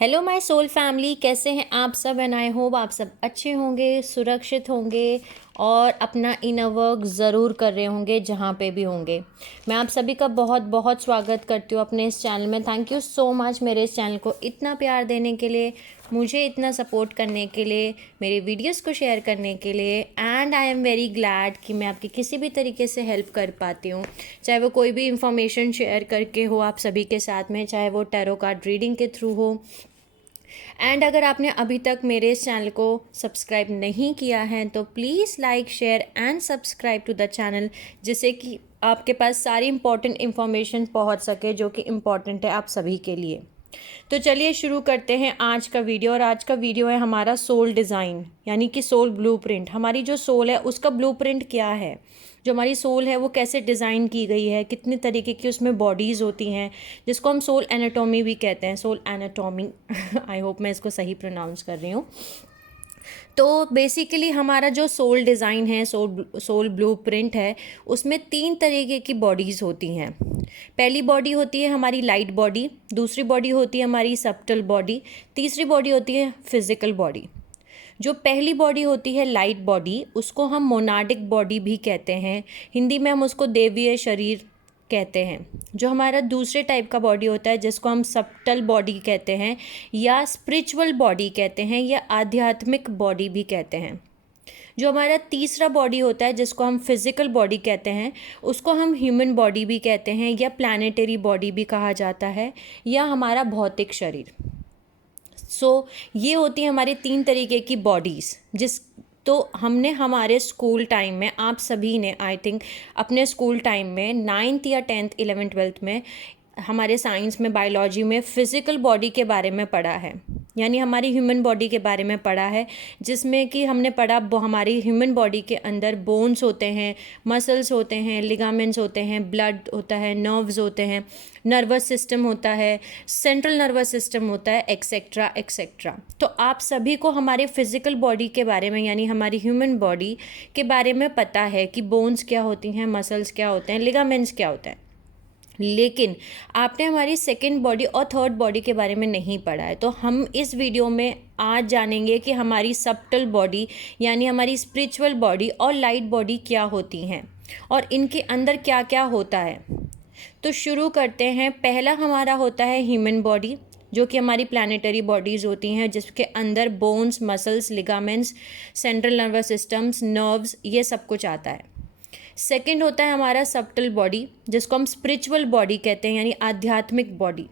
Hello my soul family, कैसे हैं आप सब। एंड आई होप आप सब अच्छे होंगे, सुरक्षित होंगे और अपना इनर वर्क ज़रूर कर रहे होंगे जहाँ पे भी होंगे। मैं आप सभी का बहुत बहुत स्वागत करती हूँ अपने इस चैनल में। थैंक यू सो मच मेरे इस चैनल को इतना प्यार देने के लिए, मुझे इतना सपोर्ट करने के लिए, मेरे वीडियोस को शेयर करने के लिए। And I am very glad कि मैं आपकी किसी भी तरीके से हेल्प कर पाती हूँ, चाहे वो कोई भी इंफॉर्मेशन शेयर करके हो आप सभी के साथ में, चाहे वो टैरो कार्ड रीडिंग के थ्रू हो। एंड अगर आपने अभी तक मेरे इस चैनल को सब्सक्राइब नहीं किया है तो please like share and subscribe to the channel, जिससे कि आपके पास सारी इंपॉर्टेंट इन्फॉर्मेशन पहुंच सके जो कि इम्पॉर्टेंट है आप सभी के लिए। तो चलिए शुरू करते हैं आज का वीडियो। और आज का वीडियो है हमारा सोल डिज़ाइन, यानी कि सोल ब्लूप्रिंट। हमारी जो सोल है उसका ब्लूप्रिंट क्या है, जो हमारी सोल है वो कैसे डिज़ाइन की गई है, कितने तरीके की उसमें बॉडीज़ होती हैं, जिसको हम सोल एनाटॉमी भी कहते हैं। सोल एनाटॉमी आई होप मैं इसको सही प्रोनाउंस कर रही हूँ। तो बेसिकली हमारा जो सोल डिज़ाइन है, सोल ब्लूप्रिंट है, उसमें 3 तरीके की बॉडीज़ होती हैं। पहली बॉडी होती है हमारी लाइट बॉडी, दूसरी बॉडी होती है हमारी सब्टल बॉडी, तीसरी बॉडी होती है फिजिकल बॉडी। जो पहली बॉडी होती है लाइट बॉडी, उसको हम मोनाडिक बॉडी भी कहते हैं। हिंदी में हम उसको देवीय शरीर कहते हैं। जो हमारा दूसरे टाइप का बॉडी होता है जिसको हम सब्टल बॉडी कहते हैं, या स्पिरिचुअल बॉडी कहते हैं, या आध्यात्मिक बॉडी भी कहते हैं। जो हमारा तीसरा बॉडी होता है जिसको हम फिजिकल बॉडी कहते हैं, उसको हम ह्यूमन बॉडी भी कहते हैं, या प्लानिटरी बॉडी भी कहा जाता है, या हमारा भौतिक शरीर। ये होती है हमारी 3 तरीके की बॉडीज़। तो हमने हमारे स्कूल टाइम में, आप सभी ने आई थिंक अपने स्कूल टाइम में 9th या 10th 11th 12th में हमारे साइंस में, बायोलॉजी में फिज़िकल बॉडी के बारे में पढ़ा है, यानी हमारी ह्यूमन बॉडी के बारे में पढ़ा है, जिसमें कि हमने पढ़ा हमारी ह्यूमन बॉडी के अंदर बोन्स होते हैं, मसल्स होते हैं, लिगामेंट्स होते हैं, ब्लड होता है, नर्व्स होते हैं, नर्वस सिस्टम होता है, सेंट्रल नर्वस सिस्टम होता है, एक्सेट्रा एक्सेट्रा। तो आप सभी को हमारे फिज़िकल बॉडी के बारे में, यानी हमारी ह्यूमन बॉडी के बारे में पता है कि बोन्स क्या होती हैं, मसल्स क्या होते हैं, लिगामेंट्स क्या होते हैं। लेकिन आपने हमारी सेकेंड बॉडी और थर्ड बॉडी के बारे में नहीं पढ़ा है। तो हम इस वीडियो में आज जानेंगे कि हमारी सब्टल बॉडी, यानी हमारी स्पिरिचुअल बॉडी और लाइट बॉडी क्या होती हैं और इनके अंदर क्या क्या होता है। तो शुरू करते हैं। पहला हमारा होता है ह्यूमन बॉडी, जो कि हमारी प्लानिटरी बॉडीज़ होती हैं, जिसके अंदर bones, muscles, ligaments, central nervous systems, nerves, ये सब कुछ आता है। सेकंड होता है हमारा सब्टल बॉडी, जिसको हम स्पिरिचुअल बॉडी कहते हैं, यानी आध्यात्मिक बॉडी।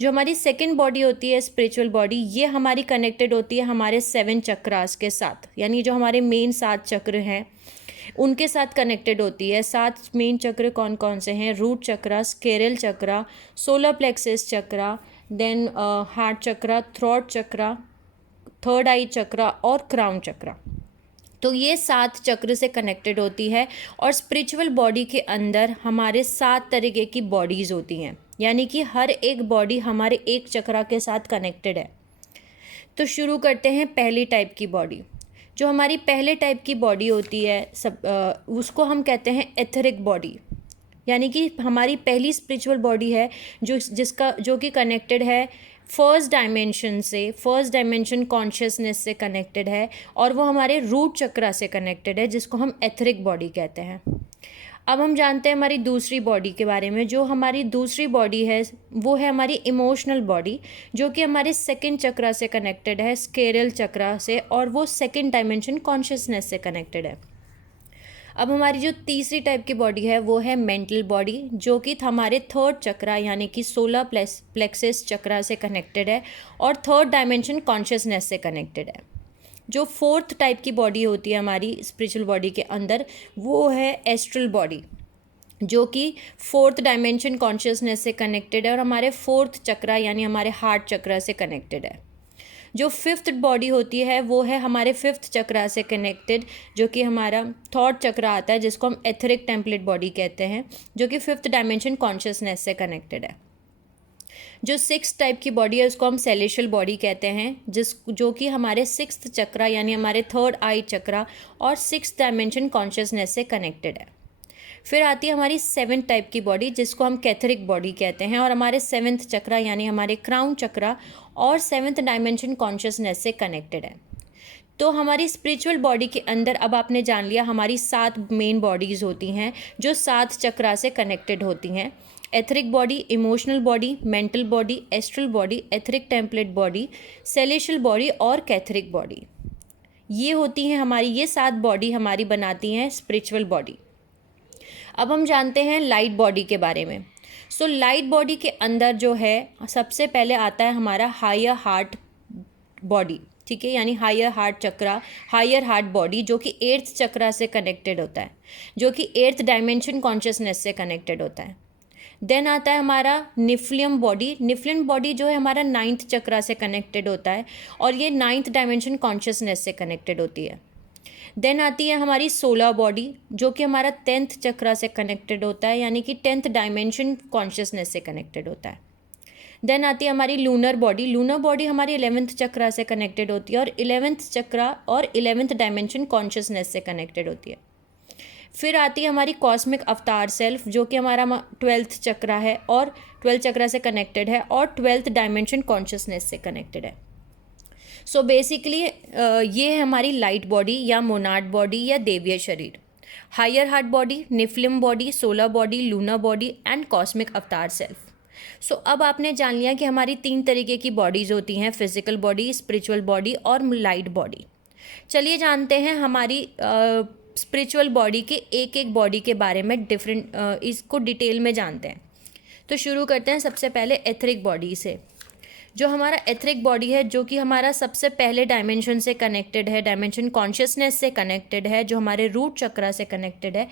जो हमारी सेकंड बॉडी होती है स्पिरिचुअल बॉडी, ये हमारी कनेक्टेड होती है हमारे 7 चक्रास के साथ, यानी जो हमारे मेन 7 चक्र हैं उनके साथ कनेक्टेड होती है। 7 मेन चक्र कौन कौन से हैं? रूट चक्रा, स्केरल चक्रा, सोलर प्लेक्सस चक्रा, देन हार्ट चक्रा, थ्रोट चक्रा, थर्ड आई चक्रा और क्राउन चक्रा। तो ये 7 चक्र से कनेक्टेड होती है। और स्पिरिचुअल बॉडी के अंदर हमारे 7 तरीके की बॉडीज़ होती हैं, यानी कि हर एक बॉडी हमारे एक चक्रा के साथ कनेक्टेड है। तो शुरू करते हैं पहली टाइप की बॉडी। जो हमारी पहले टाइप की बॉडी होती है उसको हम कहते हैं एथरिक बॉडी, यानी कि हमारी पहली स्पिरिचुअल बॉडी है जो कि कनेक्टेड है फर्स्ट डायमेंशन से, फर्स्ट डायमेंशन कॉन्शियसनेस से कनेक्टेड है, और वो हमारे रूट चक्रा से कनेक्टेड है, जिसको हम एथरिक बॉडी कहते हैं। अब हम जानते हैं हमारी दूसरी बॉडी के बारे में। जो हमारी दूसरी बॉडी है वो है हमारी इमोशनल बॉडी, जो कि हमारे सेकंड चक्रा से कनेक्टेड है, स्केरल चक्रा से, और वो सेकंड डायमेंशन कॉन्शियसनेस से कनेक्टेड है। अब हमारी जो तीसरी टाइप की बॉडी है वो है मेंटल बॉडी, जो कि हमारे थर्ड चक्रा यानी कि सोलर प्लेक्सस चक्रा से कनेक्टेड है और थर्ड डायमेंशन कॉन्शियसनेस से कनेक्टेड है। जो फोर्थ टाइप की बॉडी होती है हमारी स्पिरिचुअल बॉडी के अंदर, वो है एस्ट्रल बॉडी, जो कि फोर्थ डायमेंशन कॉन्शियसनेस से कनेक्टेड है और हमारे फोर्थ चक्रा यानी हमारे हार्ट चक्रा से कनेक्टेड है। जो फिफ्थ बॉडी होती है वो है हमारे फिफ्थ चक्रा से कनेक्टेड, जो कि हमारा थॉट चक्रा आता है, जिसको हम एथरिक टेम्पलेट बॉडी कहते हैं, जो कि फिफ्थ डायमेंशन कॉन्शियसनेस से कनेक्टेड है। जो सिक्स टाइप की बॉडी है उसको हम सेलेशियल बॉडी कहते हैं, जो कि हमारे सिक्स्थ चक्रा यानी हमारे थर्ड आई चक्रा और सिक्स्थ डायमेंशन कॉन्शियसनेस से कनेक्टेड है। फिर आती है हमारी 7th टाइप की बॉडी जिसको हम कैथरिक बॉडी कहते हैं, और हमारे 7th चक्रा यानी हमारे क्राउन चक्रा और 7th डायमेंशन कॉन्शियसनेस से कनेक्टेड है। तो हमारी स्पिरिचुअल बॉडी के अंदर अब आपने जान लिया हमारी 7 मेन बॉडीज़ होती हैं जो 7 चक्रा से कनेक्टेड होती हैं। Etheric body, emotional body, mental body, astral body, etheric template body, celestial body और कैथरिक बॉडी। ये होती हैं हमारी, ये 7 बॉडी हमारी बनाती हैं स्पिरिचुअल बॉडी। अब हम जानते हैं लाइट बॉडी के बारे में। सो लाइट बॉडी के अंदर जो है सबसे पहले आता है हमारा हायर हार्ट बॉडी, ठीक है, यानी हायर हार्ट चक्रा, हायर हार्ट बॉडी जो कि 8th चक्रा से कनेक्टेड होता है, जो कि 8th डायमेंशन कॉन्शियसनेस से कनेक्टेड होता है। देन आता है हमारा निफ्लियम बॉडी। निफ्लियम बॉडी जो है हमारा 9th चक्रा से कनेक्टेड होता है और ये 9th डायमेंशन कॉन्शियसनेस से कनेक्टेड होती है। देन आती है हमारी सोलर बॉडी जो कि हमारा 10th चक्रा से कनेक्टेड होता है, यानी कि 10th डायमेंशन कॉन्शियसनेस से कनेक्टेड होता है। देन आती है हमारी लूनर बॉडी। लूनर बॉडी हमारी 11th चक्रा से कनेक्टेड होती है और 11th चक्रा और 11th डायमेंशन कॉन्शियसनेस से कनेक्टेड होती है। फिर आती है हमारी कॉस्मिक अवतार सेल्फ जो कि हमारा 12th चक्रा है और 12th चक्रा से कनेक्टेड है और 12th डायमेंशन कॉन्शियसनेस से कनेक्टेड है। सो बेसिकली ये है हमारी लाइट बॉडी या मोनाड बॉडी या देवीय शरीर। हायर हार्ट बॉडी, निफ्लियम body, solar body, lunar body and cosmic avatar self. So अब आपने जान लिया कि हमारी 3 तरीके की बॉडीज़ होती हैं, फिजिकल बॉडी, स्पिरिचुअल बॉडी और लाइट बॉडी। चलिए जानते हैं हमारी स्पिरिचुअल बॉडी के एक एक बॉडी के बारे में, डिफरेंट इसको डिटेल में जानते हैं। तो शुरू करते हैं सबसे पहले एथरिक बॉडी से। जो हमारा एथरिक बॉडी है जो कि हमारा सबसे पहले डायमेंशन से कनेक्टेड है, डायमेंशन कॉन्शियसनेस से कनेक्टेड है, जो हमारे रूट चक्रा से कनेक्टेड है,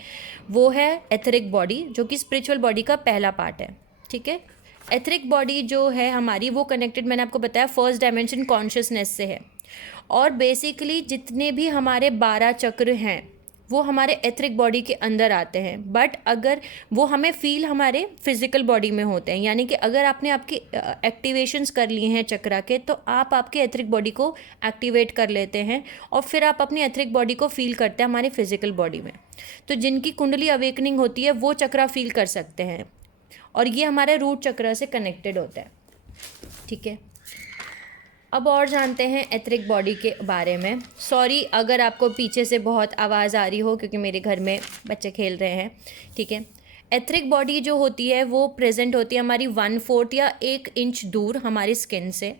वो है एथरिक बॉडी जो कि स्पिरिचुअल बॉडी का पहला पार्ट है, ठीक है। एथरिक बॉडी जो है हमारी वो कनेक्टेड, मैंने आपको बताया, फर्स्ट डायमेंशन कॉन्शियसनेस से है। और बेसिकली जितने भी हमारे 12 चक्र हैं वो हमारे एथरिक बॉडी के अंदर आते हैं, बट अगर वो हमें फील हमारे फिजिकल बॉडी में होते हैं, यानी कि अगर आपने आपकी एक्टिवेशंस कर लिए हैं चक्रा के तो आप आपके एथरिक बॉडी को एक्टिवेट कर लेते हैं और फिर आप अपनी एथरिक बॉडी को फील करते हैं हमारी फिजिकल बॉडी में। तो जिनकी कुंडली अवेकनिंग होती है वो चक्रा फील कर सकते हैं और ये हमारे रूट चक्रा से कनेक्टेड होता है, ठीक है। अब और जानते हैं एथरिक बॉडी के बारे में। सॉरी अगर आपको पीछे से बहुत आवाज़ आ रही हो क्योंकि मेरे घर में बच्चे खेल रहे हैं, ठीक है। एथरिक बॉडी जो होती है वो प्रेजेंट होती है हमारी 1/4 या 1 इंच दूर हमारी स्किन से,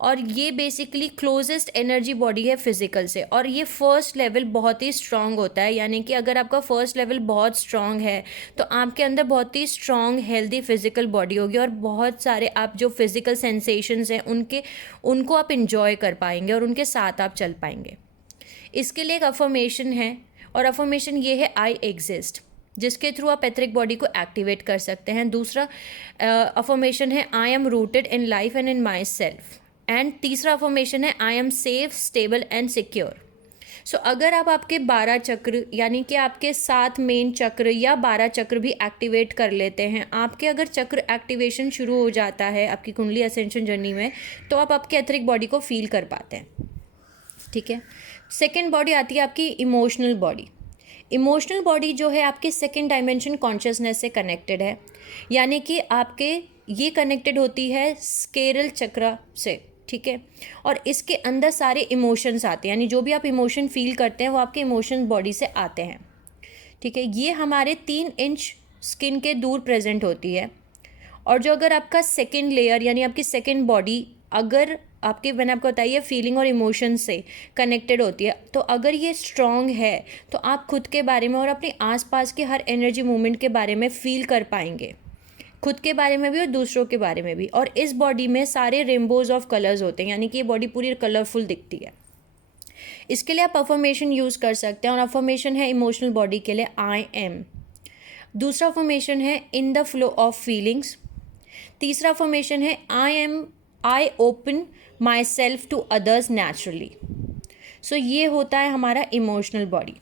और ये बेसिकली क्लोजेस्ट एनर्जी बॉडी है फिजिकल से, और ये फर्स्ट लेवल बहुत ही स्ट्रांग होता है, यानी कि अगर आपका फर्स्ट लेवल बहुत स्ट्रांग है तो आपके अंदर बहुत ही स्ट्रांग हेल्दी फिजिकल बॉडी होगी और बहुत सारे आप जो फिजिकल सेंसेशंस हैं उनको आप इंजॉय कर पाएंगे और उनके साथ आप चल पाएंगे। इसके लिए एक अफर्मेशन है और अफर्मेशन ये है आई एग्जिस्ट, जिसके थ्रू आप एथरिक बॉडी को एक्टिवेट कर सकते हैं। दूसरा अफर्मेशन है I am rooted in life and in myself, and तीसरा अफर्मेशन है I am safe, stable and secure. So अगर आप आपके 12 चक्र यानी कि आपके 7 मेन चक्र या 12 चक्र भी एक्टिवेट कर लेते हैं, आपके अगर चक्र एक्टिवेशन शुरू हो जाता है आपकी कुंडली असेंशन जर्नी में, तो आप आपके एथरिक बॉडी को फील कर पाते हैं, ठीक है। सेकेंड बॉडी आती है आपकी इमोशनल बॉडी। इमोशनल बॉडी जो है आपके 2nd डायमेंशन कॉन्शियसनेस से कनेक्टेड है, यानी कि आपके ये कनेक्टेड होती है स्केरल चक्र से, ठीक है। और इसके अंदर सारे इमोशंस आते हैं, यानी जो भी आप इमोशन फील करते हैं वो आपके इमोशन बॉडी से आते हैं, ठीक है। ये हमारे 3 इंच स्किन के दूर प्रेजेंट होती है। और जो अगर आपका 2nd लेयर यानी आपकी 2nd बॉडी अगर आपके, मैंने आपको बताइए, फीलिंग और इमोशन से कनेक्टेड होती है, तो अगर ये स्ट्रॉन्ग है तो आप खुद के बारे में और अपने आसपास के हर एनर्जी मूवमेंट के बारे में फील कर पाएंगे, खुद के बारे में भी और दूसरों के बारे में भी। और इस बॉडी में सारे रेनबोज ऑफ कलर्स होते हैं, यानी कि ये बॉडी पूरी कलरफुल दिखती है। इसके लिए आप अफर्मेशन यूज़ कर सकते हैं और अफर्मेशन है इमोशनल बॉडी के लिए आई एम। दूसरा अफर्मेशन है in the flow of feelings. तीसरा अफर्मेशन है I open myself to others naturally. So ये होता है हमारा इमोशनल बॉडी।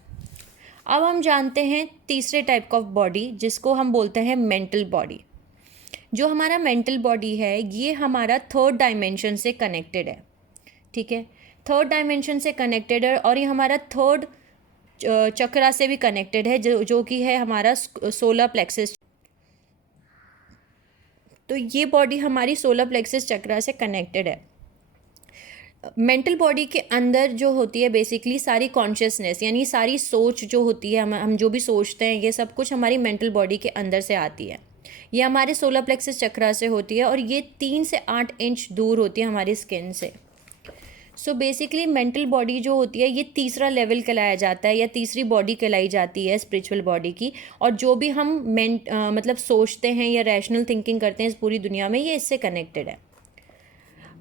अब हम जानते हैं तीसरे टाइप ऑफ बॉडी जिसको हम बोलते हैं मेंटल बॉडी। जो हमारा मेंटल बॉडी है ये हमारा 3rd डायमेंशन से कनेक्टेड है, ठीक है। 3rd डायमेंशन से कनेक्टेड है और ये हमारा 3rd चक्रा से भी कनेक्टेड है, जो कि है हमारा सोलर प्लेक्सस। तो ये बॉडी हमारी सोलर प्लेक्सस चक्रा से कनेक्टेड है। मेंटल बॉडी के अंदर जो होती है बेसिकली सारी कॉन्शियसनेस, यानी सारी सोच जो होती है, हम जो भी सोचते हैं, ये सब कुछ हमारी मेंटल बॉडी के अंदर से आती है। ये हमारे सोलर प्लेक्सस चक्रा से होती है और ये 3 से 8 इंच दूर होती है हमारी स्किन से। सो बेसिकली मेंटल बॉडी जो होती है ये तीसरा लेवल कहलाया जाता है, या तीसरी बॉडी कहलाई जाती है स्पिरिचुअल बॉडी की। और जो भी हम मतलब सोचते हैं या रैशनल थिंकिंग करते हैं इस पूरी दुनिया में, ये इससे कनेक्टेड है।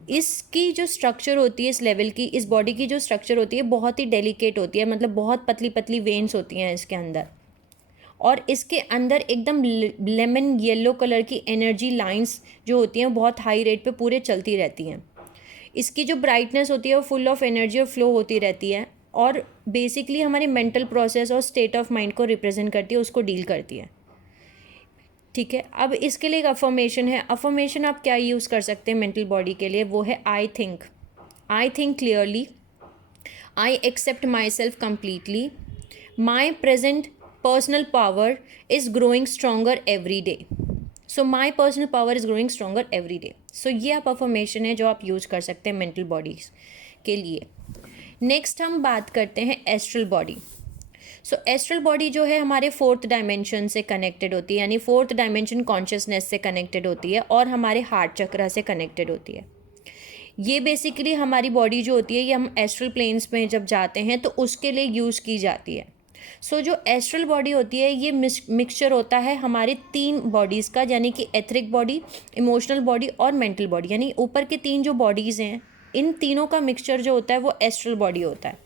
इसकी जो स्ट्रक्चर होती है इस लेवल की, इस बॉडी की जो स्ट्रक्चर होती है बहुत ही डेलिकेट होती है, मतलब बहुत पतली पतली वेन्स होती हैं इसके अंदर। और इसके अंदर एकदम लेमन येलो कलर की एनर्जी लाइंस जो होती हैं बहुत हाई रेट पे पूरे चलती रहती हैं। इसकी जो ब्राइटनेस होती है वो फुल ऑफ एनर्जी और फ्लो होती रहती है, और बेसिकली हमारे मेंटल प्रोसेस और स्टेट ऑफ माइंड को रिप्रेजेंट करती है, उसको डील करती है। ठीक है, अब इसके लिए एक अफर्मेशन है। अफर्मेशन आप क्या यूज़ कर सकते हैं मेंटल बॉडी के लिए, वो है I think clearly, I accept myself completely, my present personal power is growing stronger every day. So my personal power is growing stronger every day. So ये आप अफर्मेशन है जो आप यूज़ कर सकते हैं मेंटल बॉडीज़ के लिए। नेक्स्ट हम बात करते हैं एस्ट्रल बॉडी। सो एस्ट्रल बॉडी जो है हमारे 4th डायमेंशन से कनेक्टेड होती है, यानी 4th डायमेंशन कॉन्शियसनेस से कनेक्टेड होती है और हमारे हार्ट चक्रा से कनेक्टेड होती है। ये बेसिकली हमारी बॉडी जो होती है ये हम एस्ट्रल प्लेन्स में जब जाते हैं तो उसके लिए यूज़ की जाती है। सो जो एस्ट्रल बॉडी होती है ये मिक्सचर होता है हमारे 3 बॉडीज़ का, यानी कि एथरिक बॉडी, इमोशनल बॉडी और मेंटल बॉडी, यानी ऊपर के 3 जो बॉडीज़ हैं इन तीनों का मिक्सचर जो होता है वो एस्ट्रल बॉडी होता है।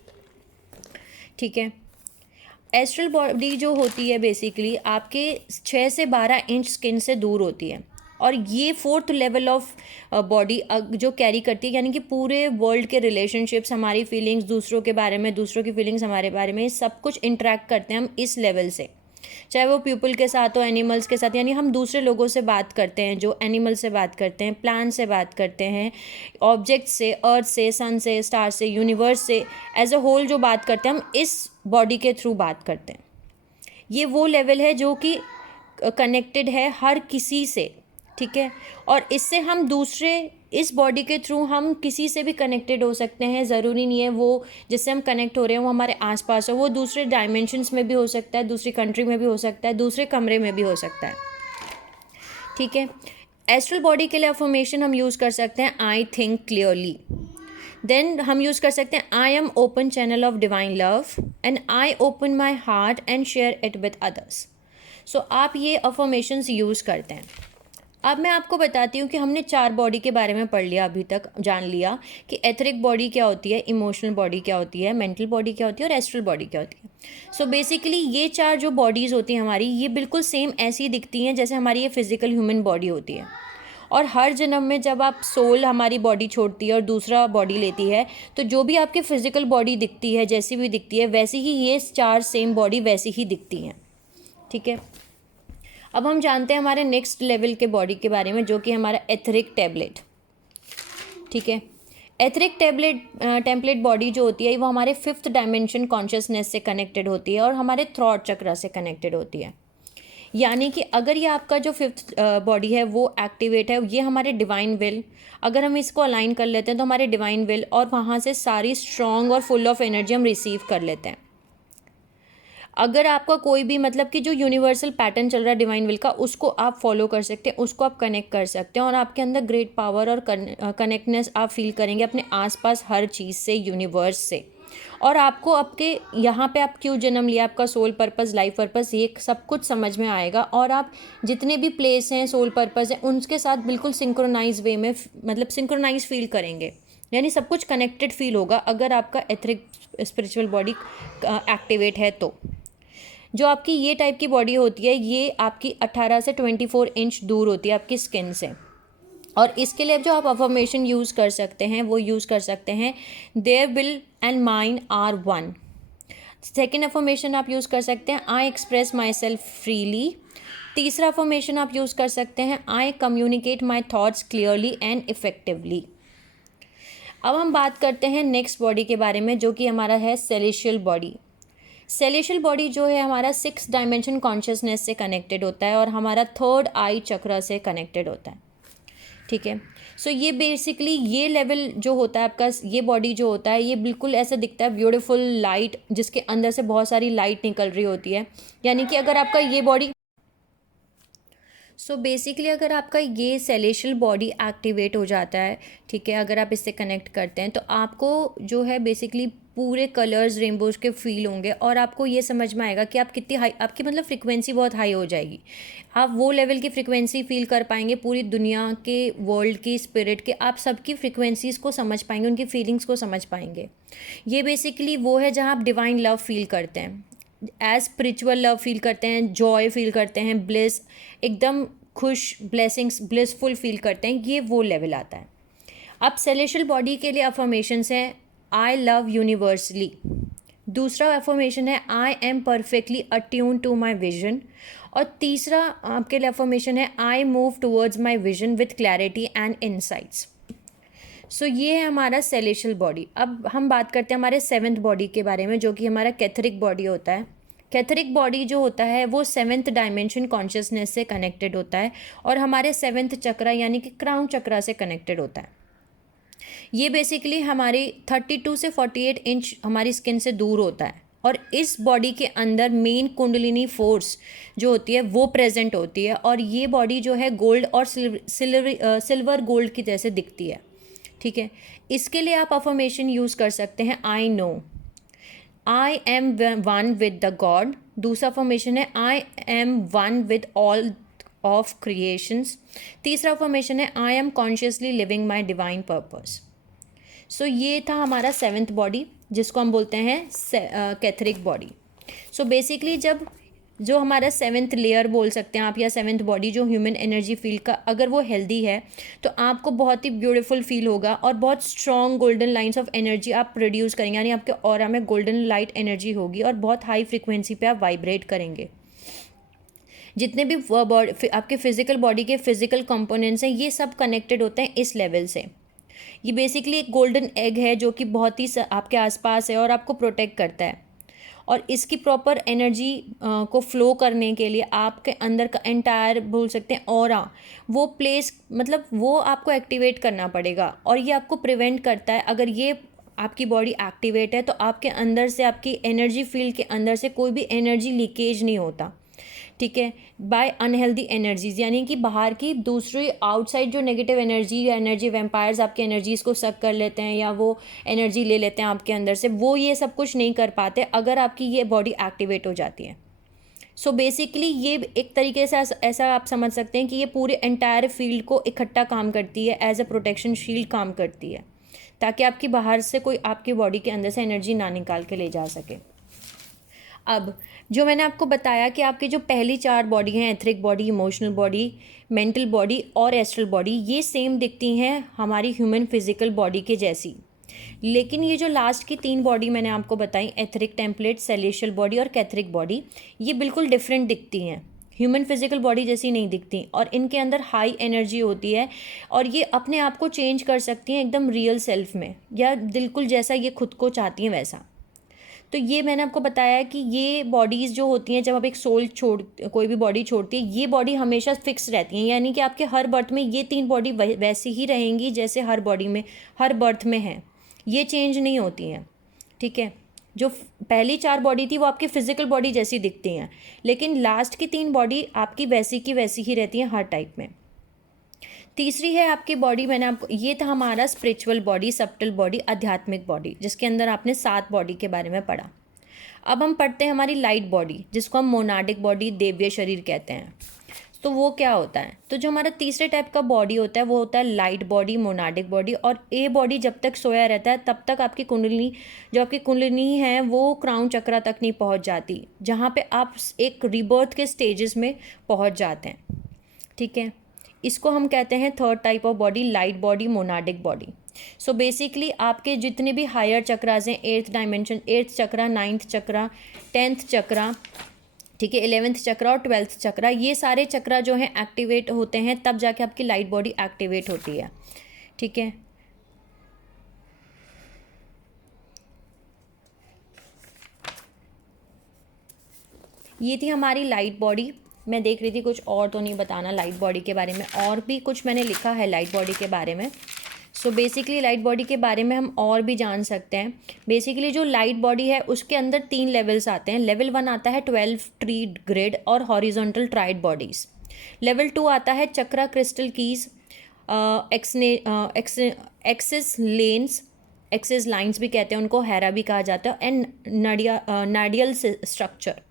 ठीक है, एस्ट्रल बॉडी जो होती है बेसिकली आपके 6 से 12 इंच स्किन से दूर होती है, और ये 4th लेवल ऑफ बॉडी जो कैरी करती है, यानी कि पूरे वर्ल्ड के रिलेशनशिप्स, हमारी फीलिंग्स दूसरों के बारे में, दूसरों की फीलिंग्स हमारे बारे में, सब कुछ इंटरेक्ट करते हैं हम इस लेवल से, चाहे वो पीपल के साथ हो, एनिमल्स के साथ, यानी हम दूसरे लोगों से बात करते हैं, जो एनिमल से बात करते हैं, प्लांट से बात करते हैं, ऑब्जेक्ट से, अर्थ से, सन से, स्टार से, यूनिवर्स से, एज अ होल जो बात करते हैं हम इस बॉडी के थ्रू बात करते हैं। ये वो लेवल है जो कि कनेक्टेड है हर किसी से। ठीक है, और इससे हम दूसरे, इस बॉडी के थ्रू हम किसी से भी कनेक्टेड हो सकते हैं। ज़रूरी नहीं है वो जिससे हम कनेक्ट हो रहे हैं वो हमारे आसपास हो, वो दूसरे डायमेंशंस में भी हो सकता है, दूसरी कंट्री में भी हो सकता है, दूसरे कमरे में भी हो सकता है। ठीक है, एस्ट्रल बॉडी के लिए अफर्मेशन हम यूज़ कर सकते हैं आई थिंक क्लियरली। देन हम यूज़ कर सकते हैं I am open channel of divine love and I open my heart and share it with others. So आप ये अफर्मेशंस यूज़ करते हैं। अब मैं आपको बताती हूँ कि हमने 4 बॉडी के बारे में पढ़ लिया, अभी तक जान लिया कि एथरिक बॉडी क्या होती है, इमोशनल बॉडी क्या होती है, मेंटल बॉडी क्या होती है और एस्ट्रल बॉडी क्या होती है। सो बेसिकली ये 4 जो बॉडीज़ होती हैं हमारी, ये बिल्कुल सेम ऐसी दिखती हैं जैसे हमारी ये फिजिकल ह्यूमन बॉडी होती है। और हर जन्म में जब आप सोल हमारी बॉडी छोड़ती है और दूसरा बॉडी लेती है, तो जो भी आपकी फिजिकल बॉडी दिखती है, जैसी भी दिखती है, वैसी ही ये 4 सेम बॉडी वैसी ही दिखती हैं। ठीक है, अब हम जानते हैं हमारे नेक्स्ट लेवल के बॉडी के बारे में, जो कि हमारा एथरिक टेम्पलेट। ठीक है, एथरिक टेम्पलेट बॉडी जो होती है वो हमारे 5th डायमेंशन कॉन्शियसनेस से कनेक्टेड होती है और हमारे थ्रॉट चक्र से कनेक्टेड होती है। यानी कि अगर ये आपका जो 5th बॉडी है वो एक्टिवेट है, ये हमारे डिवाइन विल, अगर हम इसको अलाइन कर लेते हैं तो हमारे डिवाइन विल, और वहाँ से सारी स्ट्रॉन्ग और फुल ऑफ एनर्जी हम रिसीव कर लेते हैं। अगर आपका कोई भी मतलब कि जो यूनिवर्सल पैटर्न चल रहा है डिवाइन विल का, उसको आप फॉलो कर सकते हैं, उसको आप कनेक्ट कर सकते हैं, और आपके अंदर ग्रेट पावर और कनेक्टनेस आप फील करेंगे अपने आसपास हर चीज़ से, यूनिवर्स से। और आपको आपके यहाँ पे आप क्यों जन्म लिया, आपका सोल पर्पस, लाइफ पर्पस, ये सब कुछ समझ में आएगा, और आप जितने भी प्लेस हैं, सोल पर्पस हैं, उनके साथ बिल्कुल सिंक्रोनाइज वे में, मतलब सिंक्रोनाइज फील करेंगे, यानी सब कुछ कनेक्टेड फील होगा अगर आपका एथरिक स्पिरिचुअल बॉडी एक्टिवेट है तो। जो आपकी ये टाइप की बॉडी होती है ये आपकी 18 से 24 इंच दूर होती है आपकी स्किन से, और इसके लिए जो आप अफर्मेशन यूज़ कर सकते हैं वो यूज़ कर सकते हैं their will and mind are one. Second affirmation आप यूज़ कर सकते हैं I express myself freely. तीसरा अफर्मेशन आप यूज़ कर सकते हैं I communicate my thoughts clearly and effectively. अब हम बात करते हैं नेक्स्ट बॉडी के बारे में, जो कि हमारा है सेलेशियल बॉडी। सेलेशियल बॉडी जो है हमारा 6 डायमेंशन कॉन्शियसनेस से कनेक्टेड होता है और हमारा थर्ड आई चक्र से कनेक्टेड होता है, ठीक है। सो ये बेसिकली ये लेवल जो होता है आपका, ये बॉडी जो होता है ये बिल्कुल ऐसा दिखता है ब्यूटीफुल लाइट, जिसके अंदर से बहुत सारी लाइट निकल रही होती है। यानी कि अगर आपका ये बॉडी बेसिकली अगर आपका ये सेलेशियल बॉडी एक्टिवेट हो जाता है, ठीक है, अगर आप इससे कनेक्ट करते हैं तो आपको जो है बेसिकली पूरे कलर्स रेनबोज के फील होंगे और आपको ये समझ में आएगा कि आप कितनी हाई, आपकी मतलब फ्रिक्वेंसी बहुत हाई हो जाएगी। आप वो लेवल की फ्रिक्वेंसी फील कर पाएंगे, पूरी दुनिया के, वर्ल्ड की, स्पिरिट के, आप सबकी फ्रिक्वेंसीज़ को समझ पाएंगे, उनकी फीलिंग्स को समझ पाएंगे। ये बेसिकली वो है जहाँ आप डिवाइन लव फील करते हैं, एज स्पिरिचुअल लव फील करते हैं, जॉय फील करते हैं, ब्लिस, एकदम खुश, ब्लेसिंग्स, ब्लिसफुल फील करते हैं, ये वो लेवल आता है। अब सेलेशियल बॉडी के लिए अफर्मेशंस हैं, आई लव यूनिवर्सली। दूसरा अफर्मेशन है I am perfectly attune to my vision. और तीसरा आपके लिए अफर्मेशन है I move towards my vision with clarity and insights. So ये है हमारा सेलेशियल बॉडी। अब हम बात करते हैं हमारे 7th बॉडी के बारे में, जो कि हमारा कैथरिक बॉडी होता है। कैथरिक बॉडी जो होता है वो 7th डायमेंशन कॉन्शियसनेस से कनेक्टेड होता है और हमारे 7th चक्रा यानी कि क्राउन चक्रा से कनेक्टेड होता है। ये बेसिकली हमारी 32 से 48 इंच हमारी स्किन से दूर होता है और इस बॉडी के अंदर मेन कुंडलिनी फोर्स जो होती है वो प्रेजेंट होती है और ये बॉडी जो है गोल्ड और सिल्वर गोल्ड की जैसे दिखती है, ठीक है। इसके लिए आप अफर्मेशन यूज़ कर सकते हैं I know, I am one with the God. दूसरा अफर्मेशन है I am one with all of creations. तीसरा अफर्मेशन है I am consciously living my divine purpose. So ये था हमारा 7th बॉडी, जिसको हम बोलते हैं कैथरिक बॉडी। सो बेसिकली जब जो हमारा 7th लेयर बोल सकते हैं आप, या 7th बॉडी जो ह्यूमन एनर्जी फील्ड का, अगर वो हेल्दी है तो आपको बहुत ही ब्यूटीफुल फील होगा और बहुत strong golden lines of energy आप प्रोड्यूस करेंगे, यानी आपके ऑरा में गोल्डन लाइट एनर्जी होगी और बहुत हाई फ्रिक्वेंसी पे आप वाइब्रेट करेंगे। जितने भी बॉडी आपके फिजिकल बॉडी के फिजिकल कंपोनेंट्स हैं ये सब कनेक्टेड होते हैं इस लेवल से। ये बेसिकली एक गोल्डन एग है जो कि बहुत ही आपके आसपास है और आपको प्रोटेक्ट करता है और इसकी प्रॉपर एनर्जी को फ्लो करने के लिए आपके अंदर का एंटायर बोल सकते हैं ऑरा, वो प्लेस मतलब वो आपको एक्टिवेट करना पड़ेगा और ये आपको प्रिवेंट करता है। अगर ये आपकी बॉडी एक्टिवेट है तो आपके अंदर से, आपकी एनर्जी फील्ड के अंदर से कोई भी एनर्जी लीकेज नहीं होता, ठीक है, बाय अनहेल्दी एनर्जीज, यानी कि बाहर की दूसरी आउटसाइड जो नेगेटिव एनर्जी या एनर्जी वैम्पायर्स आपकी एनर्जीज़ को सक कर लेते हैं या वो एनर्जी ले लेते हैं आपके अंदर से, वो ये सब कुछ नहीं कर पाते अगर आपकी ये बॉडी एक्टिवेट हो जाती है। सो बेसिकली ये एक तरीके से ऐसा आप समझ सकते हैं कि ये पूरे एंटायर फील्ड को इकट्ठा काम करती है, एज अ प्रोटेक्शन शील्ड काम करती है, ताकि आपकी बाहर से कोई आपकी बॉडी के अंदर से एनर्जी ना निकाल के ले जा सके। अब जो मैंने आपको बताया कि आपकी जो पहली 4 बॉडी हैं, etheric body, emotional body, mental body और एस्ट्रल बॉडी, ये सेम दिखती हैं हमारी ह्यूमन फिजिकल बॉडी के जैसी, लेकिन ये जो लास्ट की 3 बॉडी मैंने आपको बताई, एथरिक टेम्पलेट, सेलेशियल बॉडी और कैथरिक बॉडी, ये बिल्कुल डिफरेंट दिखती हैं, ह्यूमन फिजिकल बॉडी जैसी नहीं दिखती और इनके अंदर हाई एनर्जी होती है और ये अपने आप को चेंज कर सकती हैं एकदम रियल सेल्फ में, या बिल्कुल जैसा ये खुद को चाहती हैं वैसा। तो ये मैंने आपको बताया कि ये बॉडीज़ जो होती हैं, जब आप एक सोल कोई भी बॉडी छोड़ती है, ये बॉडी हमेशा फिक्स रहती हैं, यानी कि आपके हर बर्थ में ये 3 बॉडी वैसी ही रहेंगी जैसे हर बॉडी में, हर बर्थ में है, ये चेंज नहीं होती हैं, ठीक है। जो पहली 4 बॉडी थी वो आपकी फिजिकल बॉडी जैसी दिखती हैं, लेकिन लास्ट की 3 बॉडी आपकी वैसी की वैसी ही रहती हैं हर टाइप में। तीसरी है आपकी बॉडी, मैंने आपको, ये था हमारा स्पिरिचुअल बॉडी, सब्टल बॉडी, आध्यात्मिक बॉडी, जिसके अंदर आपने 7 बॉडी के बारे में पढ़ा। अब हम पढ़ते हैं हमारी लाइट बॉडी, जिसको हम मोनाडिक बॉडी, देव्य शरीर कहते हैं। तो वो क्या होता है, तो जो हमारा तीसरे टाइप का बॉडी होता है वो होता है लाइट बॉडी, मोनाडिक बॉडी। और ए बॉडी जब तक सोया रहता है तब तक आपकी कुंडलिनी, जो आपकी कुंडलिनी है वो क्राउन चक्रा तक नहीं पहुंच जाती, जहाँ पे आप एक रिबर्थ के स्टेजेस में पहुंच जाते हैं, ठीक है। इसको हम कहते हैं 3rd type of body, light body, monadic body. So basically आपके जितने भी हायर चक्रास हैं, 8th डायमेंशन, 8th चक्रा, 9th चक्रा, 10th चक्रा, ठीक है, 11th चक्रा और 12th चक्रा, ये सारे चक्रा जो हैं एक्टिवेट होते हैं तब जाके आपकी लाइट बॉडी एक्टिवेट होती है, ठीक है। ये थी हमारी लाइट बॉडी। मैं देख रही थी कुछ और तो नहीं बताना लाइट बॉडी के बारे में, और भी कुछ मैंने लिखा है लाइट बॉडी के बारे में। सो बेसिकली लाइट बॉडी के बारे में हम और भी जान सकते हैं। बेसिकली जो लाइट बॉडी है उसके अंदर 3 लेवल्स आते हैं। लेवल 1 आता है 12 ट्री ग्रिड और हॉरिजॉन्टल ट्राइड बॉडीज़। लेवल 2 आता है chakra crystal keys, axis lens, axis lines भी कहते हैं उनको, हेरा भी कहा जाता है, एंड नाडियल स्ट्रक्चर।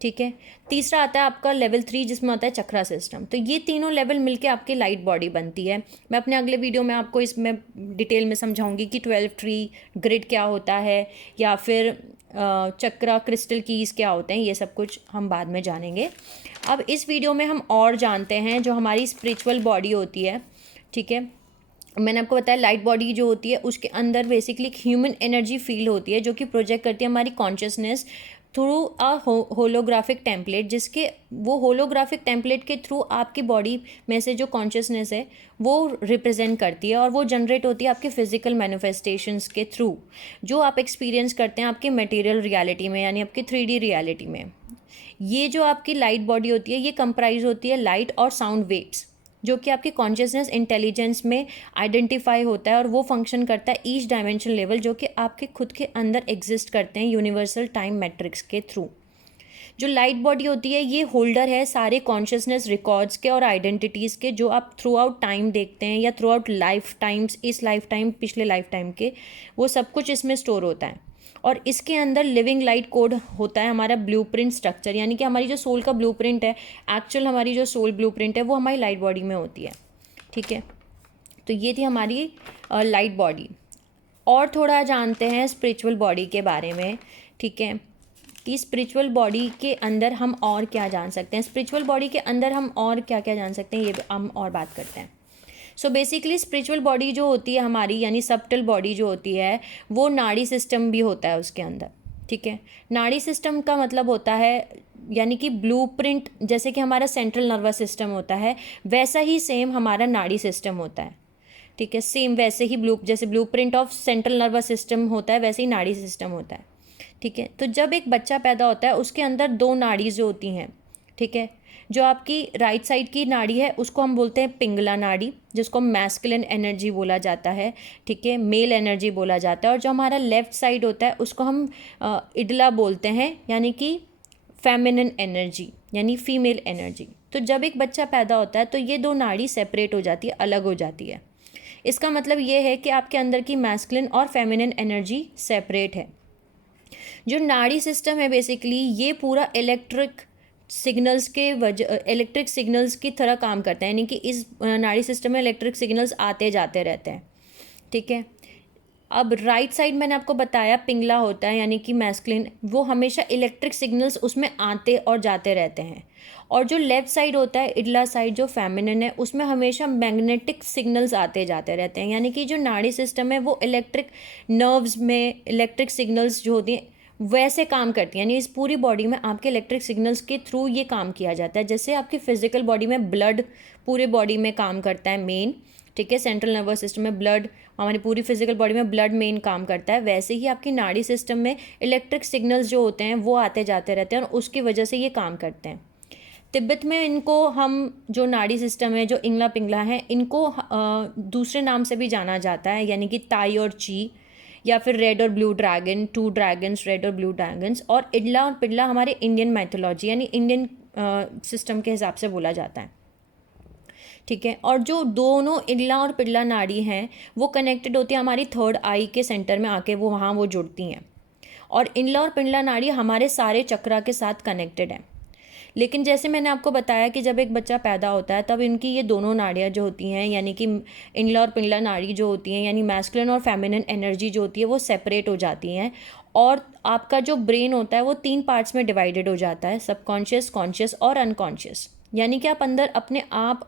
ठीक है। तीसरा आता है आपका लेवल 3 जिसमें आता है चक्रा सिस्टम। तो ये तीनों लेवल मिलके आपकी लाइट बॉडी बनती है। मैं अपने अगले वीडियो में आपको इसमें डिटेल में समझाऊंगी कि 12 ट्री ग्रिड क्या होता है, या फिर चक्रा क्रिस्टल कीज क्या होते हैं। ये सब कुछ हम बाद में जानेंगे। अब इस वीडियो में हम और जानते हैं जो हमारी स्पिरिचुअल बॉडी होती है। ठीक है। मैंने आपको बताया लाइट बॉडी जो होती है उसके अंदर बेसिकली ह्यूमन एनर्जी फील होती है जो कि प्रोजेक्ट करती है हमारी consciousness through a holographic template, जिसके वो होलोग्राफिक टेम्पलेट के थ्रू आपकी बॉडी में से जो कॉन्शियसनेस है वो रिप्रेजेंट करती है, और वो जनरेट होती है आपके फिजिकल मैनिफेस्टेशंस के थ्रू, जो आप एक्सपीरियंस करते हैं आपकी मटेरियल रियलिटी में, यानी आपकी 3D रियलिटी में। ये जो आपकी लाइट बॉडी होती है ये कंप्राइज होती है लाइट और साउंड वेव्स, जो कि आपके कॉन्शियसनेस इंटेलिजेंस में आइडेंटिफाई होता है, और वो फंक्शन करता है ईच डायमेंशन लेवल, जो कि आपके खुद के अंदर एग्जिस्ट करते हैं यूनिवर्सल टाइम मैट्रिक्स के थ्रू। जो लाइट बॉडी होती है ये होल्डर है सारे कॉन्शियसनेस रिकॉर्ड्स के और आइडेंटिटीज़ के, जो आप थ्रू आउट टाइम देखते हैं या थ्रू आउट लाइफ टाइम्स, इस लाइफ टाइम पिछले लाइफ टाइम के, वो सब कुछ इसमें स्टोर होता है। और इसके अंदर लिविंग लाइट कोड होता है हमारा ब्लूप्रिंट स्ट्रक्चर, यानी कि हमारी जो सोल का ब्लूप्रिंट है, एक्चुअल हमारी जो सोल ब्लूप्रिंट है वो हमारी लाइट बॉडी में होती है। ठीक है। तो ये थी हमारी लाइट बॉडी। और थोड़ा जानते हैं स्पिरिचुअल बॉडी के बारे में। ठीक है, कि स्पिरिचुअल बॉडी के अंदर हम और क्या जान सकते हैं, स्पिरिचुअल बॉडी के अंदर हम और क्या क्या जान सकते हैं, ये हम और बात करते हैं। सो बेसिकली स्पिरिचुअल बॉडी जो होती है हमारी, यानी सबटल बॉडी जो होती है, वो नाड़ी सिस्टम भी होता है उसके अंदर। ठीक है। नाड़ी सिस्टम का मतलब होता है, यानी कि ब्लूप्रिंट, जैसे कि हमारा सेंट्रल नर्वस सिस्टम होता है वैसा ही सेम हमारा नाड़ी सिस्टम होता है। ठीक है। सेम वैसे ही जैसे blueprint of central nervous system होता है वैसे ही नाड़ी सिस्टम होता है। ठीक है। तो जब एक बच्चा पैदा होता है उसके अंदर 2 नाड़ी जो होती हैं। ठीक है। जो आपकी राइट साइड की नाड़ी है उसको हम बोलते हैं पिंगला नाड़ी, जिसको मैस्कुलिन एनर्जी बोला जाता है। ठीक है, मेल एनर्जी बोला जाता है। और जो हमारा लेफ्ट साइड होता है उसको हम इडला बोलते हैं, यानी कि फेमिनिन एनर्जी, यानी फीमेल एनर्जी। तो जब एक बच्चा पैदा होता है तो ये 2 नाड़ी सेपरेट हो जाती है, अलग हो जाती है। इसका मतलब ये है कि आपके अंदर की मैस्कुलिन और फेमिनिन एनर्जी सेपरेट है। जो नाड़ी सिस्टम है बेसिकली ये पूरा इलेक्ट्रिक सिग्नल्स की तरह काम करता है, यानी कि इस नाड़ी सिस्टम में इलेक्ट्रिक सिग्नल्स आते जाते रहते हैं। ठीक है। अब राइट साइड मैंने आपको बताया पिंगला होता है, यानी कि मैस्कुलिन, वो हमेशा इलेक्ट्रिक सिग्नल्स उसमें आते और जाते रहते हैं। और जो लेफ्ट साइड होता है इडला साइड जो फेमिनिन है, उसमें हमेशा मैग्नेटिक सिग्नल्स आते जाते रहते हैं, यानी कि जो नाड़ी सिस्टम है वो इलेक्ट्रिक नर्व्स में इलेक्ट्रिक सिग्नल्स जो होती हैं वैसे काम करती हैं, यानी इस पूरी बॉडी में आपके इलेक्ट्रिक सिग्नल्स के थ्रू ये काम किया जाता है। जैसे आपकी फिजिकल बॉडी में ब्लड पूरे बॉडी में काम करता है मेन। ठीक है, सेंट्रल नर्वस सिस्टम में ब्लड, हमारी पूरी फिजिकल बॉडी में ब्लड मेन काम करता है, वैसे ही आपकी नाड़ी सिस्टम में इलेक्ट्रिक सिग्नल्स जो होते हैं वो आते जाते रहते हैं और उसकी वजह से ये काम करते हैं। तिब्बत में इनको हम जो नाड़ी सिस्टम है जो इंगला पिंगला है, इनको दूसरे नाम से भी जाना जाता है, यानी कि ताई और ची, या फिर रेड और ब्लू ड्रैगन, 2 ड्रैगन्स, रेड और ब्लू ड्रैगन्स। और इडला और पिडला हमारे इंडियन मैथोलॉजी यानी इंडियन सिस्टम के हिसाब से बोला जाता है। ठीक है। और जो दोनों इडला और पिडला नाड़ी हैं वो कनेक्टेड होती है हमारी 3rd आई के सेंटर में आके, वो वहाँ वो जुड़ती हैं। और इडला और पिडला नाड़ी हमारे सारे चक्रा के साथ कनेक्टेड है। लेकिन जैसे मैंने आपको बताया कि जब एक बच्चा पैदा होता है तब इनकी ये दोनों नाड़ियाँ जो होती हैं, यानी कि इनला और पिंगला नाड़ी जो होती हैं, यानी मैस्कुलिन और फेमिनिन एनर्जी जो होती है वो सेपरेट हो जाती हैं। और आपका जो ब्रेन होता है वो 3 पार्ट्स में डिवाइडेड हो जाता है, सबकॉन्शियस, कॉन्शियस और अनकॉन्शियस। यानी कि आप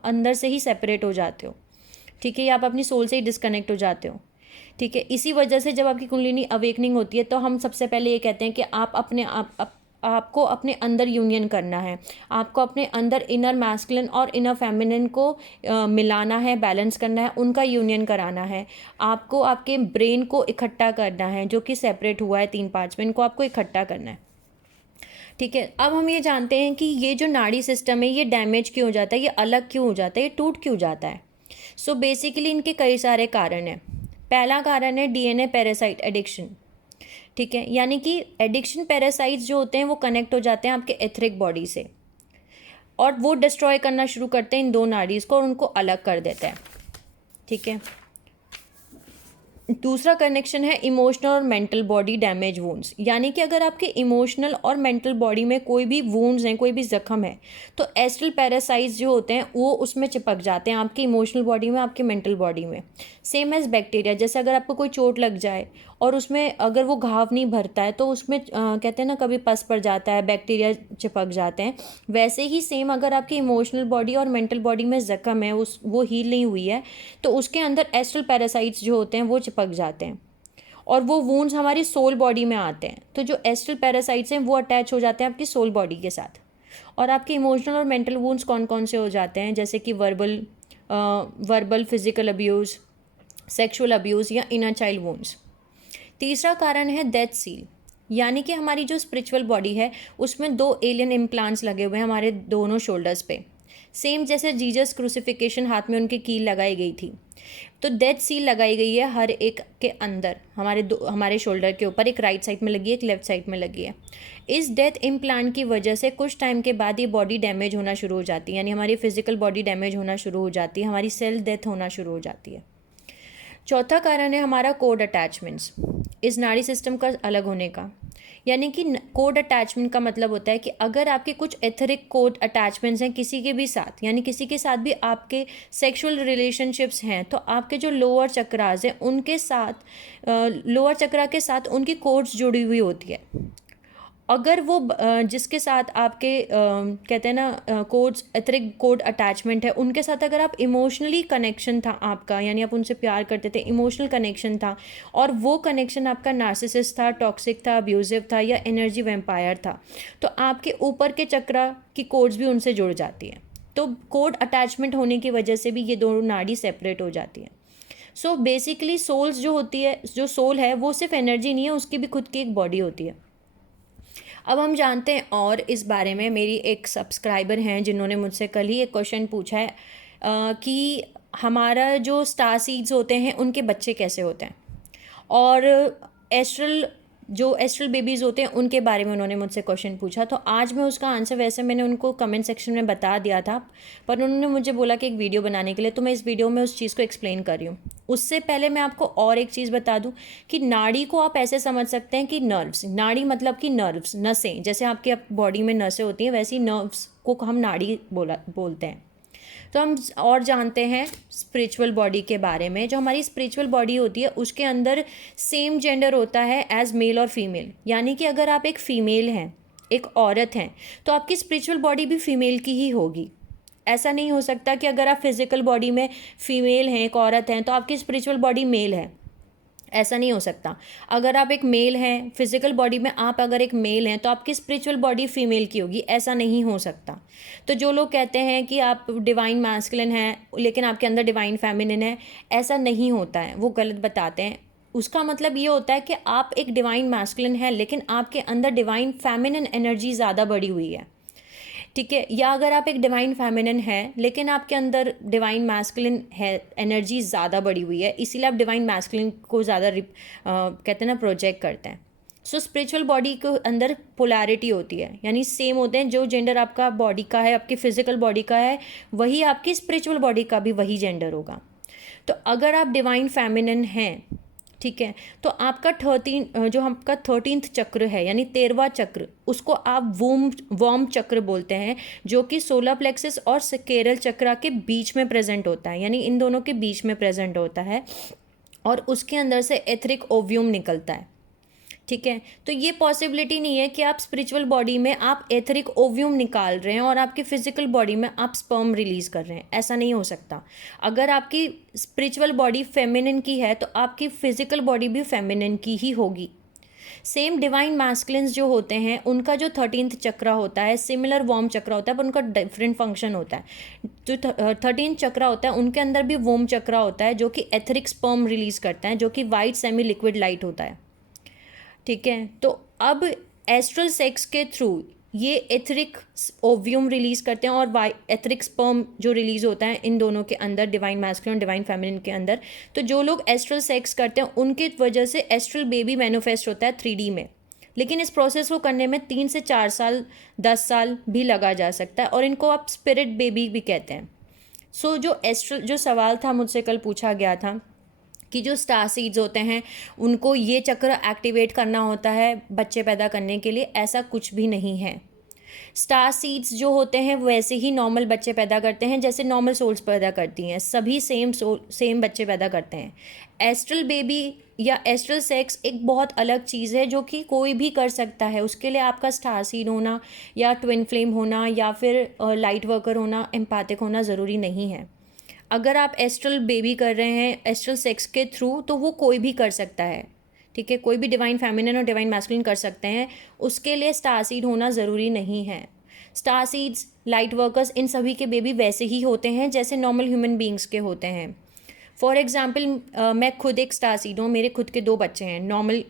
अंदर से ही सेपरेट हो जाते हो। ठीक है, या आप अपनी सोल से ही डिस्कनेक्ट हो जाते हो। ठीक है। इसी वजह से जब आपकी कुंडलिनी अवेकनिंग होती है तो हम सबसे पहले ये कहते हैं कि आपको अपने अंदर यूनियन करना है, आपको अपने अंदर इनर मैस्कुलिन और इनर फेमिनिन को मिलाना है, बैलेंस करना है, उनका यूनियन कराना है। आपको आपके ब्रेन को इकट्ठा करना है जो कि सेपरेट हुआ है 3 पार्ट्स में, इनको आपको इकट्ठा करना है। ठीक है, अब हम ये जानते हैं कि ये जो नाड़ी सिस्टम है ये डैमेज क्यों हो जाता है, ये अलग क्यों हो जाता है, ये टूट क्यों जाता है। सो बेसिकली इनके कई सारे कारण हैं। पहला कारण है डीएनए पैरासाइट एडिक्शन। ठीक है, यानी कि एडिक्शन पैरासाइट्स जो होते हैं वो कनेक्ट हो जाते हैं आपके एथरिक बॉडी से, और वो डिस्ट्रॉय करना शुरू करते हैं इन दो नाड़ीज़ को और उनको अलग कर देते हैं। ठीक है, दूसरा कनेक्शन है इमोशनल और मेंटल बॉडी डैमेज वुंड्स, यानी कि अगर आपके इमोशनल और मेंटल बॉडी में कोई भी वुंड्स हैं, कोई भी जख्म है, तो एस्ट्रल पैरासाइट्स जो होते हैं वो उसमें चिपक जाते हैं, आपकी इमोशनल बॉडी में, आपकी मेंटल बॉडी में। सेम एज बैक्टीरिया, जैसे अगर आपको कोई चोट लग जाए और उसमें अगर वो घाव नहीं भरता है तो उसमें कहते हैं ना कभी पस पड़ जाता है, बैक्टीरिया चिपक जाते हैं। वैसे ही सेम अगर आपकी इमोशनल बॉडी और मेंटल बॉडी में जख्म है, वो हील नहीं हुई है, तो उसके अंदर एस्ट्रल पैरासाइट्स जो होते हैं वो चिपक जाते हैं और वो वूंड्स हमारी सोल बॉडी में आते हैं। तो जो एस्ट्रल पैरासाइट्स हैं वो अटैच हो जाते हैं आपकी सोल बॉडी के साथ। और आपके इमोशनल और मेंटल वूंड्स कौन कौन से हो जाते हैं, जैसे कि verbal physical abuse, sexual abuse या इनर चाइल्ड वूंड्स। तीसरा कारण है डेथ सील, यानी कि हमारी जो स्पिरिचुअल बॉडी है उसमें 2 एलियन इम्प्लांट्स लगे हुए हैं हमारे दोनों शोल्डर्स पे, सेम जैसे जीसस क्रूसिफिकेशन हाथ में उनकी कील लगाई गई थी। तो डेथ सील लगाई गई है हर एक के अंदर, हमारे शोल्डर के ऊपर, एक राइट साइड में लगी है, एक लेफ्ट साइड में लगी है। इस डेथ इम्प्लांट की वजह से कुछ टाइम के बाद ये बॉडी डैमेज होना शुरू हो जाती है, यानी हमारी फिजिकल बॉडी डैमेज होना शुरू हो जाती है, हमारी सेल डेथ होना शुरू हो जाती है। चौथा कारण है हमारा कोड अटैचमेंट्स, इस नाड़ी सिस्टम का अलग होने का। यानी कि कोड अटैचमेंट का मतलब होता है कि अगर आपके कुछ एथरिक कोड अटैचमेंट्स हैं किसी के भी साथ, यानी किसी के साथ भी आपके सेक्सुअल रिलेशनशिप्स हैं, तो आपके जो लोअर चक्रास हैं उनके साथ, लोअर चक्रा के साथ उनकी कोड्स जुड़ी हुई होती है। अगर वो जिसके साथ आपके कहते हैं ना कोड्स, एथरिक कोड अटैचमेंट है, उनके साथ अगर आप इमोशनली कनेक्शन था आपका, यानी आप उनसे प्यार करते थे, इमोशनल कनेक्शन था, और वो कनेक्शन आपका नार्सिसिस्ट था, टॉक्सिक था, अब्यूजिव था या एनर्जी वैम्पायर था, तो आपके ऊपर के चक्रा की कोड्स भी उनसे जुड़ जाती है। तो कोड अटैचमेंट होने की वजह से भी ये दोनों नाड़ी सेपरेट हो जाती है। सो बेसिकली सोल्स जो होती है, जो सोल है वो सिर्फ एनर्जी नहीं है, उसकी भी खुद की एक बॉडी होती है। अब हम जानते हैं और इस बारे में, मेरी एक सब्सक्राइबर हैं जिन्होंने मुझसे कल ही एक क्वेश्चन पूछा है कि हमारा जो स्टार सीड्स होते हैं उनके बच्चे कैसे होते हैं, और एस्ट्रल बेबीज़ होते हैं उनके बारे में उन्होंने मुझसे क्वेश्चन पूछा। तो आज मैं उसका आंसर, वैसे मैंने उनको कमेंट सेक्शन में बता दिया था, पर उन्होंने मुझे बोला कि एक वीडियो बनाने के लिए, तो मैं इस वीडियो में उस चीज़ को एक्सप्लेन कर रही हूँ। उससे पहले मैं आपको और एक चीज़ बता दूँ कि नाड़ी को आप ऐसे समझ सकते हैं कि नर्व्स, नाड़ी मतलब कि नर्व्स, नसें, जैसे आपके बॉडी में नसें होती हैं वैसी नर्व्स को हम नाड़ी बोलते हैं। तो हम और जानते हैं स्पिरिचुअल बॉडी के बारे में। जो हमारी स्पिरिचुअल बॉडी होती है उसके अंदर सेम जेंडर होता है एज मेल और फीमेल, यानी कि अगर आप एक फ़ीमेल हैं, एक औरत हैं, तो आपकी स्पिरिचुअल बॉडी भी फीमेल की ही होगी। ऐसा नहीं हो सकता कि अगर आप फिज़िकल बॉडी में फ़ीमेल हैं, एक औरत हैं, तो आपकी स्पिरिचुअल बॉडी मेल है, ऐसा नहीं हो सकता। अगर आप एक मेल हैं, फिजिकल बॉडी में आप अगर एक मेल हैं, तो आपकी स्पिरिचुअल बॉडी फीमेल की होगी, ऐसा नहीं हो सकता। तो जो लोग कहते हैं कि आप डिवाइन मैस्कुलिन हैं लेकिन आपके अंदर डिवाइन फेमिनिन है, ऐसा नहीं होता है, वो गलत बताते हैं। उसका मतलब ये होता है कि आप एक डिवाइन मैस्कुलिन है लेकिन आपके अंदर डिवाइन फेमिनिन एनर्जी ज़्यादा बढ़ी हुई है, ठीक है। या अगर आप एक डिवाइन फेमिनिन है लेकिन आपके अंदर डिवाइन मैस्कुलिन है, एनर्जी ज़्यादा बढ़ी हुई है, इसीलिए आप डिवाइन मैस्कुलिन को ज़्यादा कहते हैं ना प्रोजेक्ट करते हैं। सो स्पिरिचुअल बॉडी के अंदर पोलैरिटी होती है, यानी सेम होते हैं, जो जेंडर आपका बॉडी का है, आपकी फिजिकल बॉडी का है, वही आपकी स्पिरिचुअल बॉडी का भी वही जेंडर होगा। तो अगर आप डिवाइन फेमिनिन हैं, ठीक है, तो आपका 13th चक्र है, यानी 13वां चक्र, उसको आप वॉर्म चक्र बोलते हैं, जो कि सोलर प्लेक्सस और सकेरल चक्रा के बीच में प्रेजेंट होता है, यानी इन दोनों के बीच में प्रेजेंट होता है, और उसके अंदर से एथरिक ओव्यूम निकलता है, ठीक है। तो ये पॉसिबिलिटी नहीं है कि आप स्पिरिचुअल बॉडी में आप एथरिक ओव्यूम निकाल रहे हैं और आपकी फिजिकल बॉडी में आप स्पर्म रिलीज़ कर रहे हैं, ऐसा नहीं हो सकता। अगर आपकी स्पिरिचुअल बॉडी फेमिनिन की है तो आपकी फिजिकल बॉडी भी फेमिनिन की ही होगी। सेम डिवाइन मैस्कुलिन्स जो होते हैं उनका जो 13th चक्रा होता है, सिमिलर वॉर्म चक्रा होता है, पर उनका डिफरेंट फंक्शन होता है। जो 13th चक्रा होता है उनके अंदर भी वॉर्म चक्रा होता है, जो कि एथरिक स्पर्म रिलीज़ करता है, जो कि वाइट सेमी लिक्विड लाइट होता है, ठीक है। तो अब एस्ट्रल सेक्स के थ्रू ये एथरिक ओव्यूम रिलीज़ करते हैं और एथरिक स्पर्म जो रिलीज़ होता है इन दोनों के अंदर, डिवाइन मैस्कुलिन और डिवाइन फेमिनिन के अंदर। तो जो लोग एस्ट्रल सेक्स करते हैं उनकी वजह से एस्ट्रल बेबी मैनिफेस्ट होता है 3D में, लेकिन इस प्रोसेस को करने में 3 से 4 साल 10 साल भी लगा जा सकता है, और इनको आप स्पिरिट बेबी भी कहते हैं। सो जो सवाल था मुझसे कल पूछा गया था कि जो स्टार सीड्स होते हैं उनको ये चक्र एक्टिवेट करना होता है बच्चे पैदा करने के लिए, ऐसा कुछ भी नहीं है। स्टार सीड्स जो होते हैं वैसे ही नॉर्मल बच्चे पैदा करते हैं जैसे नॉर्मल सोल्स पैदा करती हैं, सभी सेम बच्चे पैदा करते हैं। एस्ट्रल बेबी या एस्ट्रल सेक्स एक बहुत अलग चीज़ है जो कि कोई भी कर सकता है। उसके लिए आपका स्टार सीड होना या ट्विन फ्लेम होना या फिर लाइट वर्कर होना, एम्पैथिक होना ज़रूरी नहीं है। अगर आप एस्ट्रल बेबी कर रहे हैं एस्ट्रल सेक्स के थ्रू तो वो कोई भी कर सकता है, ठीक है। कोई भी डिवाइन फेमिनिन और डिवाइन मैस्कुलिन कर सकते हैं, उसके लिए स्टार सीड होना ज़रूरी नहीं है। स्टार सीड्स, लाइट वर्कर्स, इन सभी के बेबी वैसे ही होते हैं जैसे नॉर्मल ह्यूमन बींग्स के होते हैं। फॉर एग्ज़ाम्पल मैं खुद एक स्टार सीड हूँ, मेरे खुद के 2 बच्चे हैं, नॉर्मल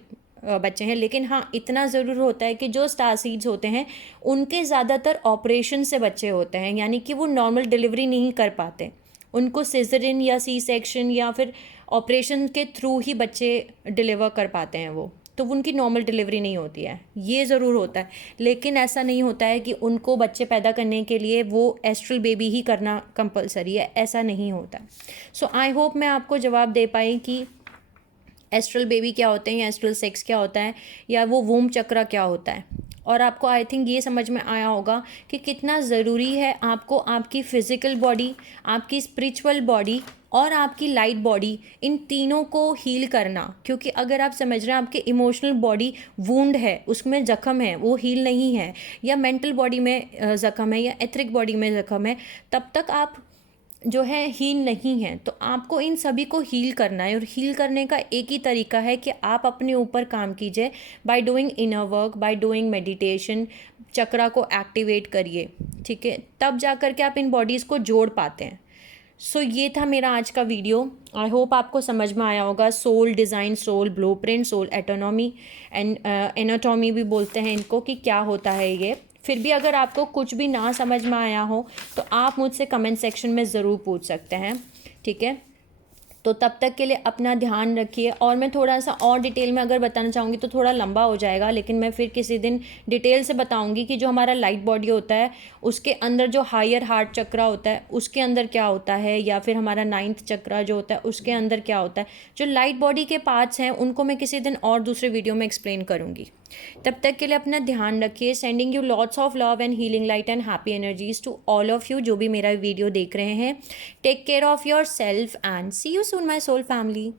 बच्चे हैं। लेकिन हाँ, इतना ज़रूर होता है कि जो स्टार सीड्स होते हैं उनके ज़्यादातर ऑपरेशन से बच्चे होते हैं, यानी कि वो नॉर्मल डिलीवरी नहीं कर पाते, उनको सिजरिन या सी सेक्शन या फिर ऑपरेशन के थ्रू ही बच्चे डिलीवर कर पाते हैं वो, तो उनकी नॉर्मल डिलीवरी नहीं होती है। ये ज़रूर होता है, लेकिन ऐसा नहीं होता है कि उनको बच्चे पैदा करने के लिए वो एस्ट्रल बेबी ही करना कंपलसरी है, ऐसा नहीं होता। सो आई होप मैं आपको जवाब दे पाई कि एस्ट्रल बेबी क्या होते हैं या एस्ट्रल सेक्स क्या होता है या वो वूम चक्र क्या होता है। और आपको आई थिंक ये समझ में आया होगा कि कितना ज़रूरी है आपको आपकी फ़िज़िकल बॉडी, आपकी स्पिरिचुअल बॉडी और आपकी लाइट बॉडी, इन तीनों को हील करना। क्योंकि अगर आप समझ रहे हैं आपके इमोशनल बॉडी वूंड है, उसमें ज़ख़म है, वो हील नहीं है, या मेंटल बॉडी में ज़ख़म है या एथरिक बॉडी में ज़ख़म है, तब तक आप जो है हील नहीं है। तो आपको इन सभी को हील करना है, और हील करने का एक ही तरीका है कि आप अपने ऊपर काम कीजिए by doing inner work, by doing meditation, chakra को एक्टिवेट करिए, ठीक है। तब जा कर के आप इन बॉडीज़ को जोड़ पाते हैं। सो ये था मेरा आज का वीडियो। आई होप आपको समझ में आया होगा। Soul design, soul blueprint, soul autonomy and anatomy भी बोलते हैं इनको, कि क्या होता है ये। फिर भी अगर आपको कुछ भी ना समझ में आया हो तो आप मुझसे कमेंट सेक्शन में ज़रूर पूछ सकते हैं, ठीक है। तो तब तक के लिए अपना ध्यान रखिए। और मैं थोड़ा सा और डिटेल में अगर बताना चाहूँगी तो थोड़ा लंबा हो जाएगा, लेकिन मैं फिर किसी दिन डिटेल से बताऊँगी कि जो हमारा लाइट बॉडी होता है उसके अंदर जो हायर हार्ट चक्रा होता है उसके अंदर क्या होता है, या फिर हमारा 9th चक्रा जो होता है उसके अंदर क्या होता है। जो लाइट बॉडी के पार्ट्स हैं उनको मैं किसी दिन और दूसरे वीडियो में एक्सप्लेन करूँगी। तब तक के लिए अपना ध्यान रखिए। Sending you lots of love and healing light and happy energies to all of you जो भी मेरा वीडियो देख रहे हैं। Take care of yourself and see you soon my soul family.